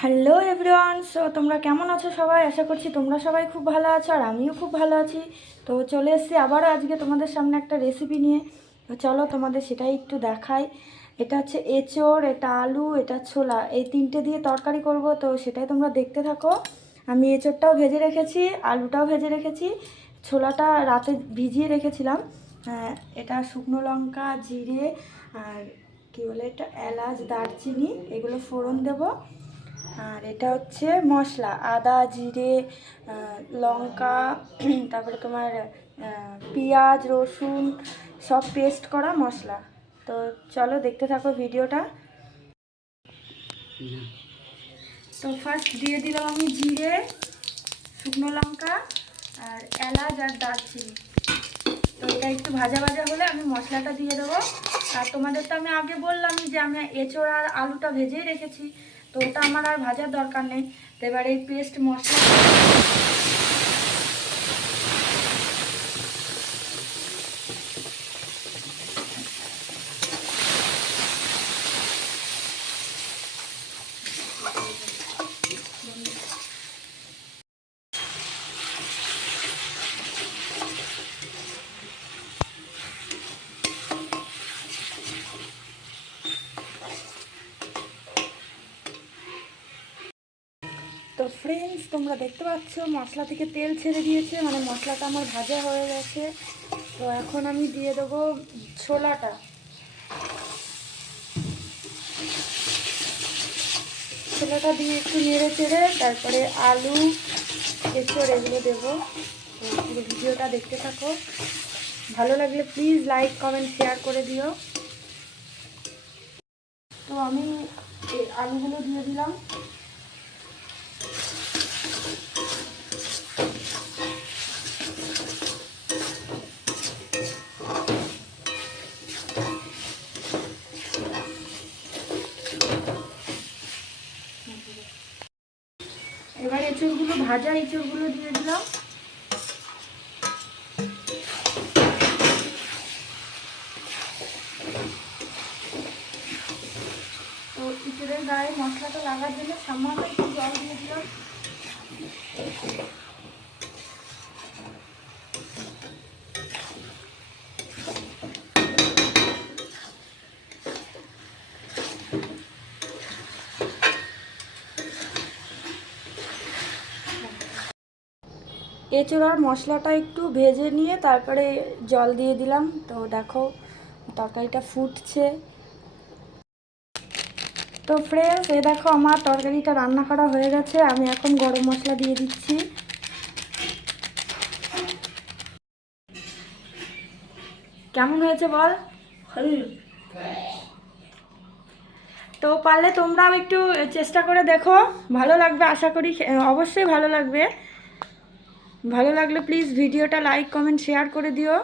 Hello everyone, so তোমরা কেমন আছো সবাই? আশা করছি তোমরা সবাই খুব ভালো আছো আর আমিও খুব ভালো আছি। তো চলে এসেছি আবারও আজকে তোমাদের সামনে একটা রেসিপি নিয়ে। তো চলো তোমাদের সেটাই একটু দেখাই। এটা হচ্ছে এঁচোড়, এটা আলু, এটা ছোলা, এই তিনটে দিয়ে তরকারি করব। তো সেটাই তোমরা দেখতে থাকো। আমি এঁচোড়টাও ভেজে রেখেছি, আলুটাও ভেজে রেখেছি, ছোলাটা রাতে ভিজিয়ে রেখেছিলাম। এটা শুকনো লঙ্কা, জিরে আর কী বলে এটা, এলাচ, দারচিনি, এগুলো ফোড়ন দেবো। আর এটা হচ্ছে মশলা, আদা, জিরে, লঙ্কা, তারপরে তোমার পেঁয়াজ, রসুন, সব পেস্ট করা মশলা। তো চলো দেখতে থাকো ভিডিওটা। তো ফার্স্ট দিয়ে দিলাম আমি জিরে, শুকনো লঙ্কা আর এলাচ আর দারচিনি। তো এটা একটু ভাজা ভাজা হলে আমি মশলাটা দিয়ে দেবো। আর তোমাদের তো আমি আগে বললামই যে আমি এঁচোড় আর আলুটা ভেজেই রেখেছি, তো ওটা আমার আর ভাজার দরকার নেই। তো এবার এই পেস্ট মশলা তো ফ্রেন্ডস, তোমরা দেখতে পাচ্ছ মশলা থেকে তেল ছেড়ে দিয়েছে, মানে মশলাটা আমার ভাজা হয়ে গেছে। তো এখন আমি দিয়ে দেবো ছোলাটা। ছোলাটা দিয়ে একটু নেড়ে চেড়ে তারপরে আলু, এঁচোড় এগুলো দেবো। তো পুরো ভিডিওটা দেখতে থাকো। ভালো লাগলে প্লিজ লাইক, কমেন্ট, শেয়ার করে দিও। তো আমি এই আলুগুলো দিয়ে দিলাম। এবার এঁচোড়গুলো, ভাজা এঁচোড়গুলো দিয়ে দিলাম। তো এঁচোড়ের গায়ে মশলাটা লাগার জন্য সামান্য একটু জল দিয়ে দিলাম। এঁচোড় আর মশলাটা একটু ভেজে নিয়ে তারপরে জল দিয়ে দিলাম। তো দেখো তরকারিটা ফুটছে। তো ফ্রেন্ডস, এই দেখো আমার তরকারিটা রান্না করা হয়ে গেছে। আমি এখন গরম মশলা দিয়ে দিচ্ছি। কেমন হয়েছে বল? তো পারলে তোমরাও একটু চেষ্টা করে দেখো, ভালো লাগবে আশা করি, অবশ্যই ভালো লাগবে। ভালো লাগলে প্লিজ ভিডিওটা লাইক, কমেন্ট, শেয়ার করে দিও।